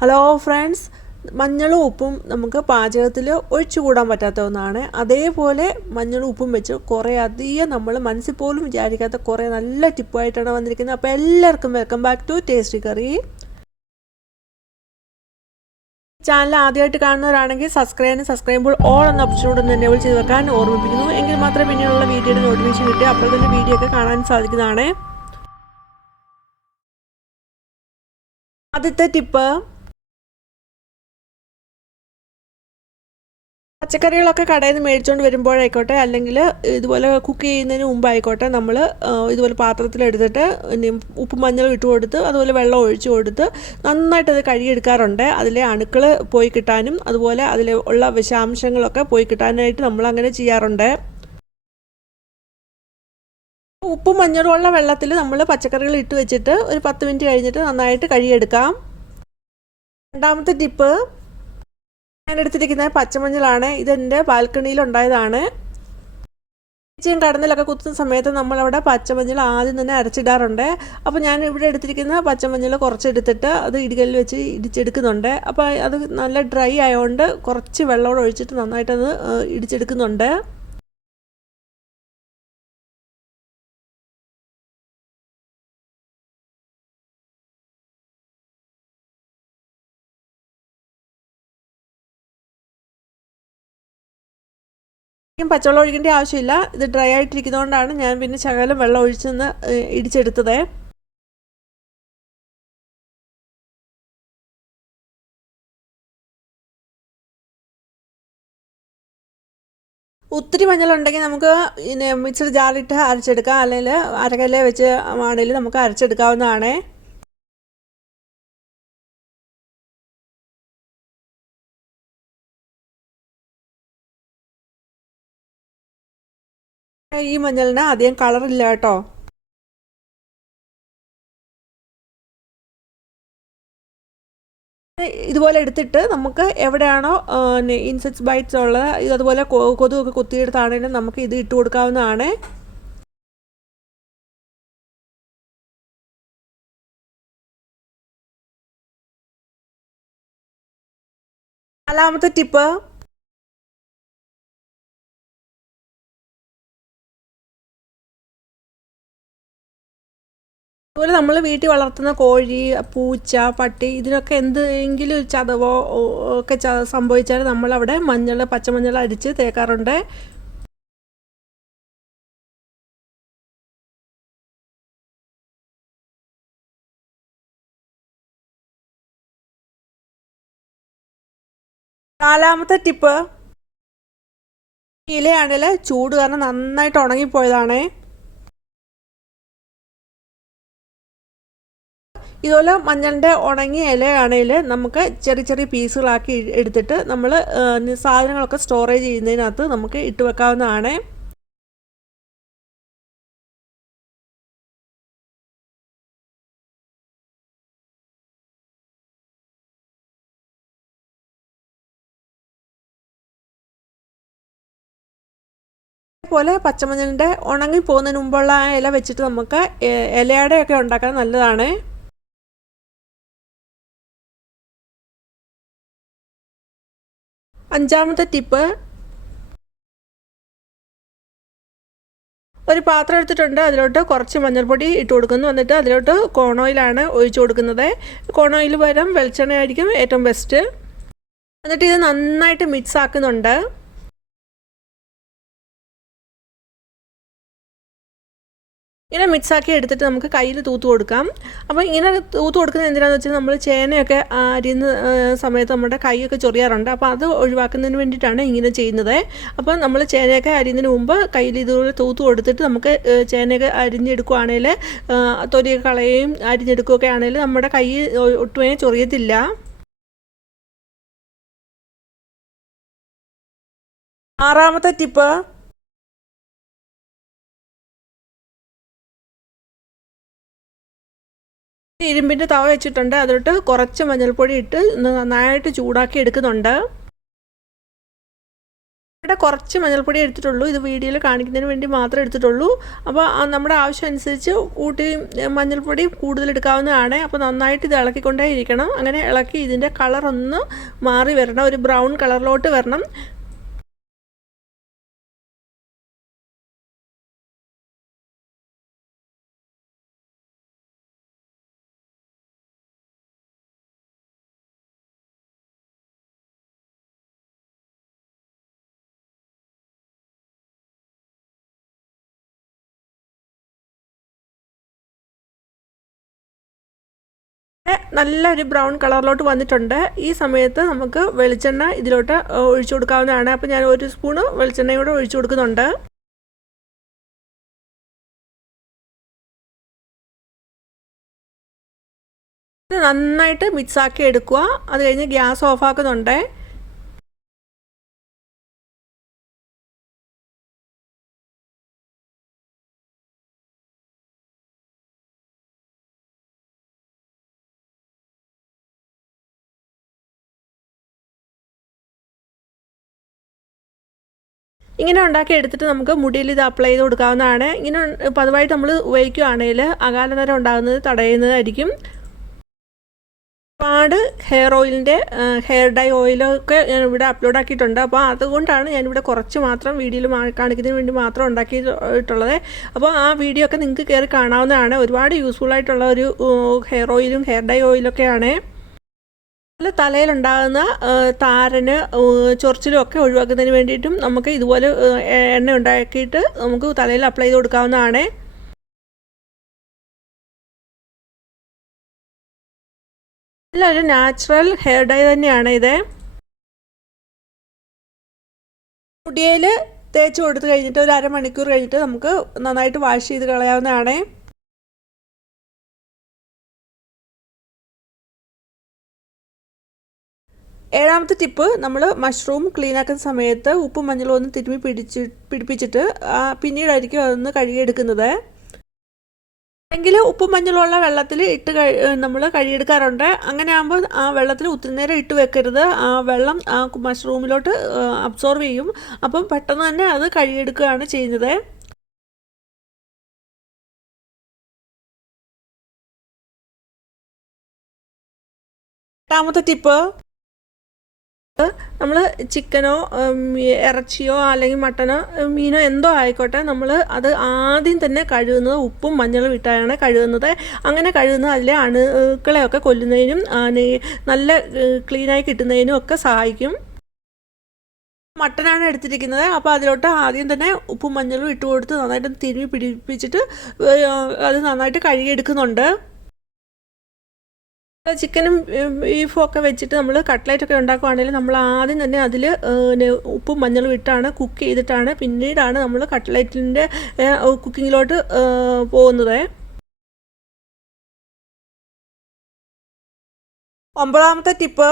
Hello friends മഞ്ഞളും ഉപ്പും നമുക്ക് പാചകത്തിൽ ഒഴിച്ചുകൂടാൻ പറ്റാത്ത ഒന്നാണ് അതേപോലെ മഞ്ഞളും ഉപ്പും വെച്ച് കുറേ അധികം നമ്മൾ മനസ്സിൽ പോലും വിചാരിക്കാത്ത കുറേ നല്ല ടിപ്പായിട്ടാണ് വന്നിരിക്കുന്നത്. അപ്പോൾ എല്ലാവർക്കും welcome back to tasty curry channel ആദ്യമായിട്ട് കാണുന്നവരാണെങ്കിൽ സബ്സ്ക്രൈബ് ചെയ്യാൻ സബ്സ്ക്രൈബ് ചെയ്യുമ്പോൾ ഓൾ എന്ന ഓപ്ഷനോട് ഒന്ന് എനേബിൾ ചെയ്ത് വെക്കാൻ ഓർമ്മിപ്പിക്കുന്നു. എങ്കിൽ മാത്രമേ പിന്നീടുള്ള വീഡിയോയുടെ നോട്ടിഫിക്കേഷൻ കിട്ടി. അപ്പോൾ തന്നെ വീഡിയോ ഒക്കെ കാണാൻ സാധിക്കുന്നതാണ്. ആദ്യത്തെ ടിപ്പ് പച്ചക്കറികളൊക്കെ കടയിൽ നിന്ന് മേടിച്ചുകൊണ്ട് വരുമ്പോഴായിക്കോട്ടെ അല്ലെങ്കിൽ ഇതുപോലെ കുക്ക് ചെയ്യുന്നതിന് മുമ്പായിക്കോട്ടെ നമ്മൾ ഇതുപോലെ പാത്രത്തിലെടുത്തിട്ട് ഉപ്പും മഞ്ഞളും ഇട്ട് കൊടുത്ത് അതുപോലെ വെള്ളം ഒഴിച്ചു കൊടുത്ത് നന്നായിട്ട് അത് കഴുകിയെടുക്കാറുണ്ട്. അതിലെ അണുക്കൾ പോയി കിട്ടാനും അതുപോലെ അതിൽ ഉള്ള വിഷാംശങ്ങളൊക്കെ പോയി കിട്ടാനായിട്ട് നമ്മൾ അങ്ങനെ ചെയ്യാറുണ്ട്. ഉപ്പും മഞ്ഞളും ഉള്ള വെള്ളത്തിൽ നമ്മൾ പച്ചക്കറികൾ ഇട്ട് വെച്ചിട്ട് ഒരു പത്ത് മിനിറ്റ് കഴിഞ്ഞിട്ട് നന്നായിട്ട് കഴുകിയെടുക്കാം. രണ്ടാമത്തെ ടിപ്പ് ഞാൻ എടുത്തിരിക്കുന്ന പച്ചമഞ്ഞളാണ്. ഇതെന്റെ ബാൽക്കണിയിലുണ്ടായതാണ്. ഈച്ചയും കടന്നിലൊക്കെ കുത്തുന്ന സമയത്ത് നമ്മളവിടെ പച്ചമഞ്ഞൾ ആദ്യം തന്നെ അരച്ചിടാറുണ്ട്. അപ്പോൾ ഞാൻ ഇവിടെ എടുത്തിരിക്കുന്ന പച്ചമഞ്ഞൾ കുറച്ചെടുത്തിട്ട് അത് ഇടികല്ലിൽ വെച്ച് ഇടിച്ചെടുക്കുന്നുണ്ട്. അപ്പോൾ അത് നല്ല ഡ്രൈ ആയതുകൊണ്ട് കുറച്ച് വെള്ളമോടെ ഒഴിച്ചിട്ട് നന്നായിട്ടത് ഇടിച്ചെടുക്കുന്നുണ്ട്. പച്ചവെള്ളം ഒഴിക്കേണ്ട ആവശ്യമില്ല. ഇത് ഡ്രൈ ആയിട്ടിരിക്കുന്നതുകൊണ്ടാണ് ഞാൻ പിന്നെ ശകലം വെള്ളം ഒഴിച്ചെന്ന് ഇടിച്ചെടുത്തത്. ഒത്തിരി മഞ്ഞളുണ്ടെങ്കിൽ നമുക്ക് പിന്നെ മിക്സർ ജാറിട്ട് അരച്ചെടുക്കാം. അല്ലെങ്കിൽ അരകല്ലെ വെച്ച് ആണെങ്കിലും നമുക്ക് അരച്ചെടുക്കാവുന്നതാണേ. ഈ മഞ്ഞളിന് അധികം കളറില്ല കേട്ടോ. ഇതുപോലെ എടുത്തിട്ട് നമുക്ക് എവിടെയാണോ ഇൻസെക്ട്സ് ബൈറ്റ്സ് ഉള്ളത് അതുപോലെ കൊതുകൊക്കെ കുത്തിയെടുത്താണെങ്കിലും നമുക്ക് ഇത് ഇട്ട് കൊടുക്കാവുന്നതാണ്. നാലാമത്തെ ടിപ്പ് അതുപോലെ നമ്മൾ വീട്ടിൽ വളർത്തുന്ന കോഴി പൂച്ച പട്ടി ഇതിനൊക്കെ എന്തെങ്കിലും ചതവോ ഒക്കെ സംഭവിച്ചാൽ നമ്മളവിടെ മഞ്ഞൾ പച്ചമഞ്ഞൾ അരിച്ച് തേക്കാറുണ്ട്. നാലാമത്തെ ടിപ്പ് ഇലയാണെങ്കിൽ ചൂട് കാരണം നന്നായിട്ട് ഉണങ്ങിപ്പോയതാണേ. ഇതുപോലെ മഞ്ഞളിന്റെ ഉണങ്ങിയ ഇലയാണെങ്കിൽ നമുക്ക് ചെറിയ ചെറിയ പീസുകളാക്കി എടുത്തിട്ട് നമ്മൾ സാധനങ്ങളൊക്കെ സ്റ്റോറേജ് ചെയ്യുന്നതിനകത്ത് നമുക്ക് ഇട്ട് വെക്കാവുന്നതാണ്. പോലെ പച്ചമഞ്ഞളിന്റെ ഉണങ്ങി പോകുന്നതിന് മുമ്പുള്ള ആ ഇല വെച്ചിട്ട് നമുക്ക് ഇലയുടെ ഒക്കെ ഉണ്ടാക്കാൻ നല്ലതാണ്. അഞ്ചാമത്തെ ടിപ്പ്. ഒരു പാത്രം എടുത്തിട്ടുണ്ട്. അതിലോട്ട് കുറച്ച് മഞ്ഞൾപ്പൊടി ഇട്ട് കൊടുക്കുന്നു. എന്നിട്ട് അതിലോട്ട് കോണോയിലാണ് ഒഴിച്ചു കൊടുക്കുന്നത്. കോണോയിൽ പകരം വെളിച്ചെണ്ണ ആയിരിക്കും ഏറ്റവും ബെസ്റ്റ് എന്നിട്ട് ഇത് നന്നായിട്ട് മിക്സ് ആക്കുന്നുണ്ട്. ഇങ്ങനെ മിക്സാക്കി എടുത്തിട്ട് നമുക്ക് കയ്യിൽ തൂത്ത് കൊടുക്കാം. അപ്പോൾ ഇങ്ങനെ തൂത്ത് കൊടുക്കുന്നത് എന്തിനാണെന്ന് വെച്ചാൽ നമ്മൾ ചേനയൊക്കെ അരിയുന്ന സമയത്ത് നമ്മുടെ കൈയൊക്കെ ചൊറിയാറുണ്ട്. അപ്പോൾ അത് ഒഴിവാക്കുന്നതിന് വേണ്ടിയിട്ടാണ് ഇങ്ങനെ ചെയ്യുന്നത്. അപ്പോൾ നമ്മൾ ചേനയൊക്കെ അരിയുന്നതിന് മുമ്പ് കയ്യിൽ ഇതുപോലെ തൂത്ത് കൊടുത്തിട്ട് നമുക്ക് ചേനയൊക്കെ അരിഞ്ഞെടുക്കുകയാണെങ്കിൽ തൊലിയൊക്കെ കളയുകയും അരിഞ്ഞെടുക്കുകയൊക്കെ ആണെങ്കിൽ നമ്മുടെ കൈ ഒട്ടുമേ ചൊറിയത്തില്ല. ആറാമത്തെ ടിപ്പ്. ഇരുമ്പിന്റെ തവ വെച്ചിട്ടുണ്ട്. അതിട്ട് കുറച്ച് മഞ്ഞൾപ്പൊടി ഇട്ട് നന്നായിട്ട് ചൂടാക്കി എടുക്കുന്നുണ്ട്. ഇവിടെ കുറച്ച് മഞ്ഞൾപ്പൊടി എടുത്തിട്ടുള്ളൂ. ഇത് വീഡിയോയിൽ കാണിക്കുന്നതിന് വേണ്ടി മാത്രമേ എടുത്തിട്ടുള്ളൂ. അപ്പോൾ നമ്മുടെ ആവശ്യം അനുസരിച്ച് കൂട്ടി മഞ്ഞൾപ്പൊടി കൂടുതൽ എടുക്കാവുന്നതാണ്. അപ്പോൾ നന്നായിട്ട് ഇത് ഇളക്കിക്കൊണ്ടേ ഇരിക്കണം അങ്ങനെ ഇളക്കി ഇതിന്റെ കളറൊന്ന് മാറി വരണം. ഒരു ബ്രൗൺ കളറിലോട്ട് വരണം. നല്ലൊരു ബ്രൗൺ കളറിലോട്ട് വന്നിട്ടുണ്ട്. ഈ സമയത്ത് നമുക്ക് വെളിച്ചെണ്ണ ഇതിലോട്ട് ഒഴിച്ചു കൊടുക്കാവുന്നതാണ്. അപ്പോൾ ഞാൻ ഒരു സ്പൂണ് വെളിച്ചെണ്ണയും ഒഴിച്ചു കൊടുക്കുന്നുണ്ട്. ഇത് നന്നായിട്ട് മിക്സാക്കി എടുക്കുക. അത് കഴിഞ്ഞ് ഗ്യാസ് ഓഫാക്കുന്നുണ്ട്. ഇങ്ങനെ ഉണ്ടാക്കി എടുത്തിട്ട് നമുക്ക് മുടിയിൽ ഇത് അപ്ലൈ ചെയ്ത് കൊടുക്കാവുന്നതാണ്. ഇങ്ങനെ പതിവായിട്ട് നമ്മൾ ഉപയോഗിക്കുകയാണെങ്കിൽ അകാലനരം ഉണ്ടാകുന്നത് തടയുന്നതായിരിക്കും. ഒരുപാട് ഹെയർ ഓയിലിന്റെ ഹെയർ ഡൈ ഓയിലൊക്കെ ഞാൻ ഇവിടെ അപ്ലോഡ് ആക്കിയിട്ടുണ്ട്. അപ്പോൾ അതുകൊണ്ടാണ് ഞാനിവിടെ കുറച്ച് മാത്രം വീഡിയോയിൽ കാണിക്കുന്നതിന് വേണ്ടി മാത്രം ഉണ്ടാക്കിയിട്ടുള്ളത്. അപ്പോൾ ആ വീഡിയോ ഒക്കെ നിങ്ങൾക്ക് കയറി കാണാവുന്നതാണ്. ഒരുപാട് യൂസ്ഫുൾ ആയിട്ടുള്ള ഒരു ഹെയർ ഓയിലും ഹെയർ ഡൈ ഓയിലൊക്കെയാണ് അതുപോലെ തലയിലുണ്ടാകുന്ന താരന് ചൊറിച്ചിലും ഒക്കെ ഒഴിവാക്കുന്നതിന് വേണ്ടിയിട്ടും നമുക്ക് ഇതുപോലെ എണ്ണ ഉണ്ടാക്കിയിട്ട് നമുക്ക് തലയിൽ അപ്ലൈ ചെയ്ത് കൊടുക്കാവുന്നതാണ്. നല്ലൊരു നാച്ചുറൽ ഹെയർ ഡൈ തന്നെയാണ് ഇത്. മുടിയിൽ തേച്ച് കൊടുത്തു കഴിഞ്ഞിട്ട് ഒരു അരമണിക്കൂർ കഴിഞ്ഞിട്ട് നമുക്ക് നന്നായിട്ട് വാഷ് ചെയ്ത് കളയാവുന്നതാണ്. ഏഴാമത്തെ ടിപ്പ് നമ്മൾ മഷ്റൂം ക്ലീൻ ആക്കുന്ന സമയത്ത് ഉപ്പും മഞ്ഞളും ഒന്ന് തിരുമ്മി പിടിച്ച് പിടിപ്പിച്ചിട്ട് പിന്നീടായിരിക്കും അതൊന്ന് കഴുകിയെടുക്കുന്നത്. അല്ലെങ്കിൽ ഉപ്പും മഞ്ഞളുള്ള വെള്ളത്തിൽ ഇട്ട് നമ്മൾ കഴുകിയെടുക്കാറുണ്ട്. അങ്ങനെ ആകുമ്പോൾ ആ വെള്ളത്തിൽ ഒത്തിരി നേരം ഇട്ട് വെക്കരുത്. ആ വെള്ളം ആ മഷ്റൂമിലോട്ട് അബ്സോർവ് ചെയ്യും. അപ്പം പെട്ടെന്ന് തന്നെ അത് കഴുകിയെടുക്കുകയാണ് ചെയ്യുന്നത്. എട്ടാമത്തെ ടിപ്പ് നമ്മൾ ചിക്കനോ ഇറച്ചിയോ അല്ലെങ്കിൽ മട്ടനോ മീനോ എന്തോ ആയിക്കോട്ടെ നമ്മൾ അത് ആദ്യം തന്നെ കഴുകുന്നത് ഉപ്പും മഞ്ഞളും ഇട്ടാണ് കഴുകുന്നത്. അങ്ങനെ കഴുകുന്നത് അതിലെ അണുക്കളെയൊക്കെ കൊല്ലുന്നതിനും നല്ല ക്ലീനായി കിട്ടുന്നതിനും ഒക്കെ സഹായിക്കും. മട്ടനാണ് എടുത്തിരിക്കുന്നത്. അപ്പോൾ അതിലോട്ട് ആദ്യം തന്നെ ഉപ്പും മഞ്ഞളും ഇട്ട് കൊടുത്ത് നന്നായിട്ട് തിരുമ്മി പിടിപ്പിച്ചിട്ട് അത് നന്നായിട്ട് കഴുകിയെടുക്കുന്നുണ്ട്. ചിക്കനും ബീഫും ഒക്കെ വെച്ചിട്ട് നമ്മൾ കട്ട്ലറ്റ് ഒക്കെ ഉണ്ടാക്കുവാണെങ്കിൽ നമ്മൾ ആദ്യം തന്നെ അതിൽ ഉപ്പും മഞ്ഞളും ഇട്ടാണ് കുക്ക് ചെയ്തിട്ടാണ് പിന്നീടാണ് നമ്മൾ കട്ട്ലറ്റിന്റെ കുക്കിങ്ങിലോട്ട് പോകുന്നത്. ഒമ്പതാമത്തെ ടിപ്പ്.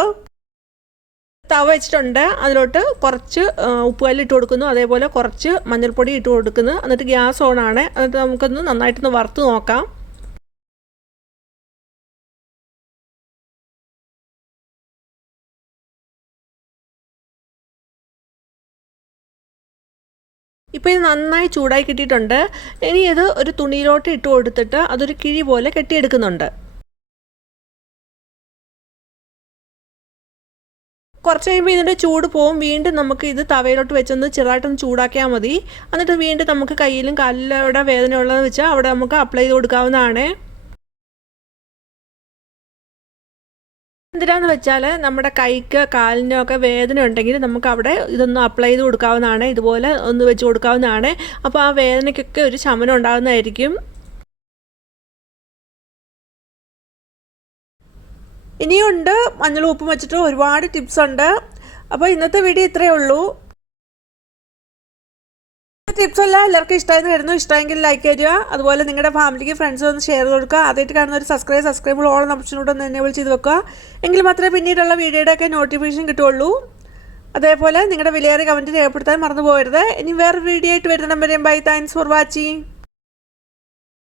തവ വെച്ചിട്ടുണ്ട്. അതിലോട്ട് കുറച്ച് ഉപ്പുകല്ല് ഇട്ട് കൊടുക്കുന്നു. അതേപോലെ കുറച്ച് മഞ്ഞൾപ്പൊടി ഇട്ട് കൊടുക്കുന്നു. എന്നിട്ട് ഗ്യാസ് ഓൺ ആണ് എന്നിട്ട് നമുക്കൊന്ന് നന്നായിട്ടൊന്ന് വറുത്ത് നോക്കാം. ഇപ്പോൾ ഇത് നന്നായി ചൂടായി കിട്ടിയിട്ടുണ്ട്. ഇനി ഇത് ഒരു തുണിയിലോട്ട് ഇട്ട് കൊടുത്തിട്ട് അതൊരു കിഴി പോലെ കെട്ടിയെടുക്കുന്നുണ്ട്. കുറച്ച് കഴിയുമ്പോൾ ഇതിന്റെ ചൂട് പോവും. വീണ്ടും നമുക്ക് ഇത് തവയിലോട്ട് വെച്ചൊന്ന് ചെറുതായിട്ടൊന്ന് ചൂടാക്കിയാൽ മതി. എന്നിട്ട് വീണ്ടും നമുക്ക് കയ്യിലും കാലിലൂടെ വേദന ഉള്ളതെന്ന് വെച്ചാൽ അവിടെ നമുക്ക് അപ്ലൈ ചെയ്ത് കൊടുക്കാവുന്നതാണ്. എന്തിനാന്ന് വെച്ചാൽ നമ്മുടെ കൈക്ക് കാലിനോ ഒക്കെ വേദന ഉണ്ടെങ്കിൽ നമുക്ക് അവിടെ ഇതൊന്ന് അപ്ലൈ ചെയ്ത് കൊടുക്കാവുന്നതാണ് ഇതുപോലെ ഒന്ന് വെച്ച് കൊടുക്കാവുന്നതാണ്. അപ്പോൾ ആ വേദനയ്ക്കൊക്കെ ഒരു ശമനം ഉണ്ടാകുന്നതായിരിക്കും ഇനിയുണ്ട് മഞ്ഞൾ ഉപ്പും വെച്ചിട്ട് ഒരുപാട് ടിപ്സ് ഉണ്ട്. അപ്പോൾ ഇന്നത്തെ വീഡിയോ ഇത്രയേ ഉള്ളൂ. ടിപ്സ് എല്ലാം എല്ലാവർക്കും ഇഷ്ടമായിരുന്നു. വരുന്നു. ഇഷ്ടമെങ്കിൽ ലൈക്ക് ചെയ്യുക. അതുപോലെ നിങ്ങളുടെ ഫാമിലിക്ക് ഫ്രണ്ട്സ് ഒന്ന് ഷെയർ കൊടുക്കുക. ആദ്യമായിട്ട് കാണുന്ന ഒരു സബ്സ്ക്രൈബ് സബ്സ്ക്രൈബ് ഓൾ ഓപ്ഷനോട് ഒന്ന് എനേബിൾ ചെയ്ത് വെക്കുക. എങ്കിൽ മാത്രമേ പിന്നീടുള്ള വീഡിയോയുടെ ഒക്കെ നോട്ടിഫിക്കേഷൻ കിട്ടുള്ളൂ അതേപോലെ നിങ്ങളുടെ വിലയേറെ കമന്റ് രേഖപ്പെടുത്താൻ മറന്നു പോകരുത് ഇനി വേറെ വീഡിയോ ആയിട്ട് വരുന്ന നമ്പരെയും ബൈ താങ്ക്സ് ഫോർ വാച്ചിങ്